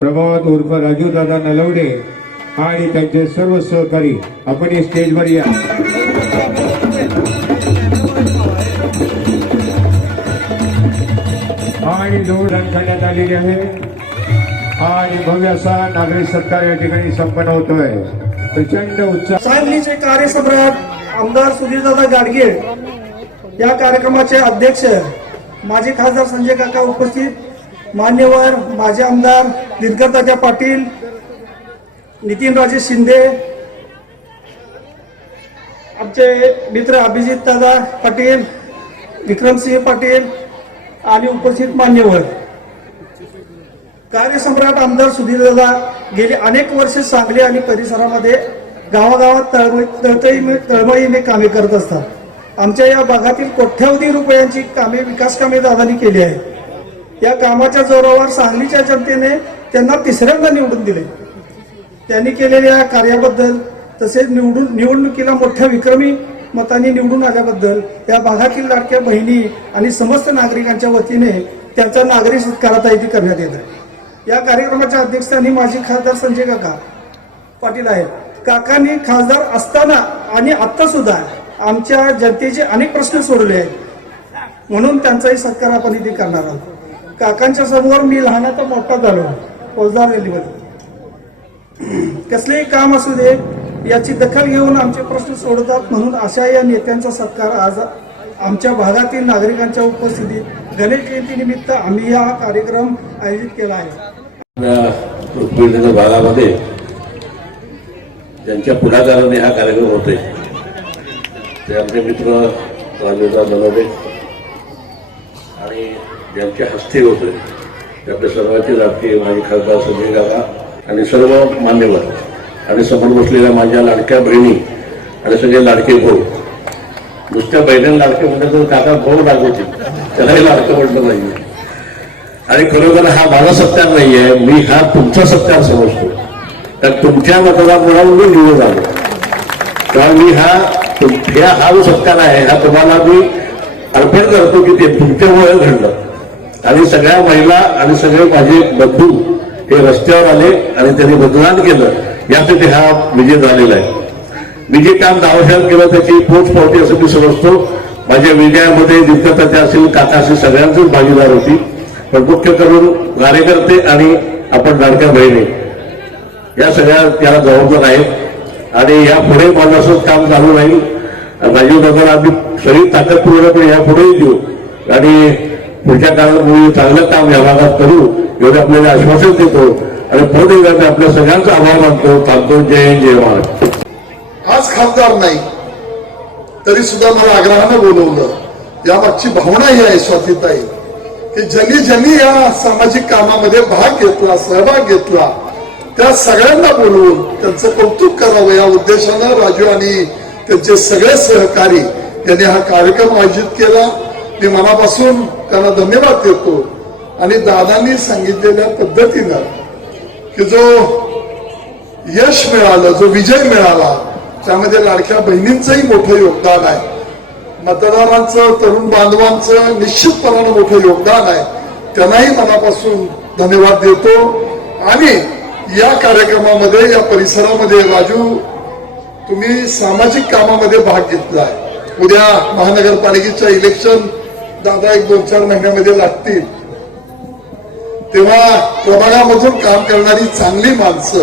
प्रभात उर्फ राजू दादा नलवडे आणि त्यांचे सर्व सहकारी आपण या स्टेजवर या. आणि दोन करण्यात आलेले आहे. आणि भव्य असा नागरी सत्कार या ठिकाणी संपन्न होतोय. प्रचंड उत्साह. सांगलीचे कार्यसम्राट आमदार सुधीरदादा गाडगे या कार्यक्रमाचे अध्यक्ष माजी खासदार संजय काका उपस्थित मान्यवर माजी आमदार दिनकरदादा पाटील नितीनराजे शिंदे आमचे मित्र अभिजित दादा पाटील विक्रमसिंह पाटील आणि उपस्थित मान्यवर. कार्यसम्राट आमदार सुधीरदादा गेली अनेक वर्षे सांगली आणि परिसरामध्ये गावागावात तळमळी तळतळी तळमळीने कामे करत असतात. आमच्या या भागातील कोट्यावधी रुपयांची कामे विकास कामे दादानी केली आहेत. या कामाच्या जोरावर सांगलीच्या जनतेने त्यांना तिसऱ्यांदा निवडून दिले. त्यांनी केलेल्या कार्याबद्दल तसेच निवडून निवडणुकीला मोठ्या विक्रमी मतांनी निवडून आल्याबद्दल या भागातील लाडक्या बहिणी आणि समस्त नागरिकांच्या वतीने त्यांचा नागरिक सत्कारात इथे करण्यात येत आहे. या कार्यक्रमाच्या अध्यक्षस्थानी माजी खासदार संजय काका पाटील आहेत. काकांनी खासदार असताना आणि आत्ता सुद्धा आमच्या जनतेचे अनेक प्रश्न सोडले आहेत. म्हणून त्यांचाही सत्कार आपण इथे करणार आहोत. काकांच्या समोर मी लहानाचा मोठा झालो. फौजदार रेल्वेमध्ये कसलेही काम असू दे याची दखल घेऊन आमचे प्रश्न सोडतात म्हणून अशा या नेत्यांचा सत्कार आज आमच्या भागातील नागरिकांच्या उपस्थितीत गणेश जयंतीनिमित्त आम्ही हा कार्यक्रम आयोजित केला आहे. भागामध्ये ज्यांच्या पुढाकाराने हा कार्यक्रम होतोय ते आमचे मित्र राजूदा आणि ज्यांच्या हस्ते होते त्यातले सर्वांचे लाडके माझे खासदार संजय काका आणि सर्व मान्यवर. आणि समोर बसलेल्या माझ्या लाडक्या बहिणी आणि सगळे लाडके भाऊ. नुसत्या बहिणीला लाडके म्हणलं तर काका भाऊ लागवतील त्यालाही लाडकं म्हटलं पाहिजे आणि खरोखर हा माझा सत्कार नाहीये मी हा तुमचा सत्कार समजतो. तर तुमच्या मतदारसंघातून मी निवडून आलो. कारण मी हा तुमच्या हा जो सत्कार आहे हा तुम्हाला मी अर्पण करतो की ते तुमच्यामुळे घडलं. आणि सगळ्या महिला आणि सगळे माझे बंधू हे रस्त्यावर आले आणि त्यांनी मतदान केलं. यासाठी हा विजय झालेला आहे. मी जे काम दावशात केलं त्याची पोच पावती असं मी समजतो. माझ्या विजयामध्ये दिग्गत असेल काका असेल सगळ्यांचीच भागीदार होती. पण मुख्य करून कार्यकर्ते आणि आपण लाडक्या बहिणी. या सगळ्या त्याला जबाबदार आहेत. आणि यापुढे माझं असंच काम चालू राहील. राजीव नगर आम्ही सगळी ताकद पूर्णपणे यापुढेही देऊ. आणि पुढच्या काळात चांगलं काम या भागात करू एवढं आपल्याला आश्वासन देतो. आणि परत एकदा मी आपल्या सगळ्यांचा आभार मानतो. थांबतो जय जय महाराज आज खासदार नाही तरी सुद्धा मला आग्रहानं बोलवलं. यामागची भावना ही आहे स्वातीताई की ज्यांनी ज्यांनी या सामाजिक कामामध्ये भाग घेतला सहभाग घेतला त्या सगळ्यांना बोलवून त्यांचं कौतुक करावं या उद्देशानं राजू आणि त्यांचे सगळे सहकारी त्यांनी हा कार्यक्रम आयोजित केला. मी मनापासून त्यांना धन्यवाद देतो. आणि दादांनी सांगितलेल्या पद्धतीनं की जो यश मिळालं जो विजय मिळाला त्यामध्ये लाडक्या बहिणींचंही मोठं योगदान आहे. मतदारांचं तरुण बांधवांचं निश्चितपणानं मोठं योगदान आहे. त्यांनाही मनापासून धन्यवाद देतो. आणि या कार्यक्रमामध्ये या परिसरामध्ये राजू तुम्ही सामाजिक कामामध्ये भाग घेतलाय. उद्या महानगरपालिकेच्या इलेक्शन दादा एक दोन चार महिन्यामध्ये लागतील. तेव्हा प्रभागामधून काम करणारी चांगली माणसं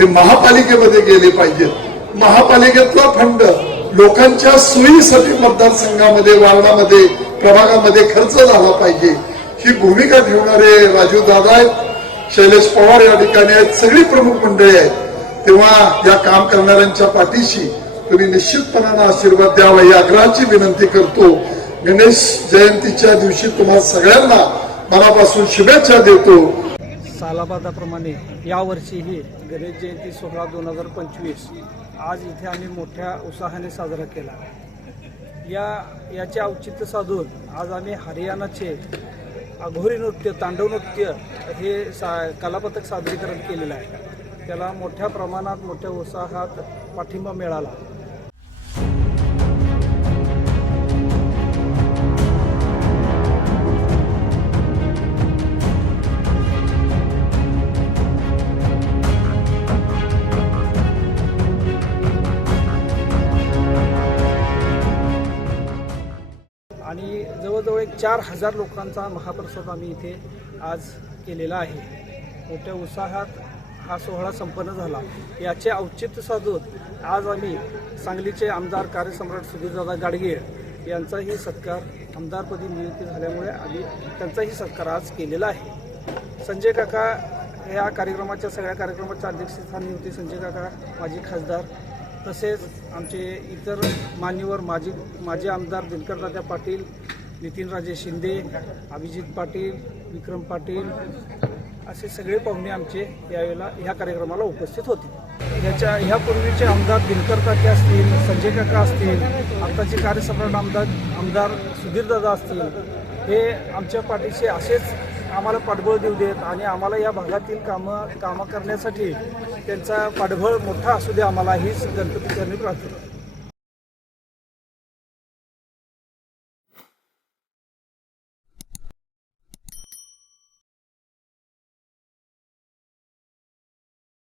हे महापालिकेमध्ये गेले पाहिजेत. महापालिकेतला फंड लोकांच्या सोयीसाठी मतदारसंघामध्ये वार्डामध्ये प्रभागामध्ये खर्च झाला पाहिजे. ही भूमिका ठेवणारे राजू दादा आहेत. शैलेश पवार या ठिकाणी आहेत. सगळी प्रमुख मंडळी आहेत. तेव्हा या काम करणाऱ्यांच्या पाठीशी तुम्ही निश्चितपणानं आशीर्वाद द्यावा ही आग्रहाची विनंती करतो. गणेश जयंतीच्या दिवशी तुम्हाला सगळ्यांना मनापासून शुभेच्छा देतो. सालाबादाप्रमाणे यावर्षीही गणेश जयंती सोहळा दोन हजार पंचवीस. आज इथे आम्ही मोठ्या उत्साहाने साजरा केला. या याचे औचित्य साधून आज आम्ही हरियाणाचे अघोरी नृत्य तांडव नृत्य हे सा कलापथक सादरीकरण केलेलं आहे. त्याला मोठ्या प्रमाणात मोठ्या उत्साहात पाठिंबा मिळाला. आणि जवळजवळ एक चार हजार लोकांचा महाप्रसाद आम्ही इथे आज केलेला आहे. मोठ्या उत्साहात हा सोहळा संपन्न झाला. याचे औचित्य साधून आज आम्ही सांगलीचे आमदार कार्यसम्राट सुधीरदादा गाडगे यांचाही सत्कार आमदारपदी नियुक्ती झाल्यामुळे आम्ही त्यांचाही सत्कार आज केलेला आहे. संजय काका या कार्यक्रमाच्या सगळ्या कार्यक्रमाच्या अध्यक्षस्थानी होते संजय काका माजी खासदार तसेच आमचे इतर मान्यवर माजी माजी आमदार दिनकरदादा पाटील नितीनराजे शिंदे अभिजित पाटील विक्रम पाटील असे सगळे पाहुणे आमचे यावेळेला ह्या कार्यक्रमाला उपस्थित होते. याच्या ह्यापूर्वीचे आमदार दिनकर काके असतील संजय काका असतील आत्ताचे कार्यसम्राट आमदार आमदार सुधीरदादा असतील हे आमच्या पाठीशी असेच आम्हाला पाठबळ देऊ देत आणि आम्हाला या भागातील कामं कामं करण्यासाठी त्यांचा पाठबळ मोठा असू दे आम्हाला हीच गणपती करणे प्रार्थना.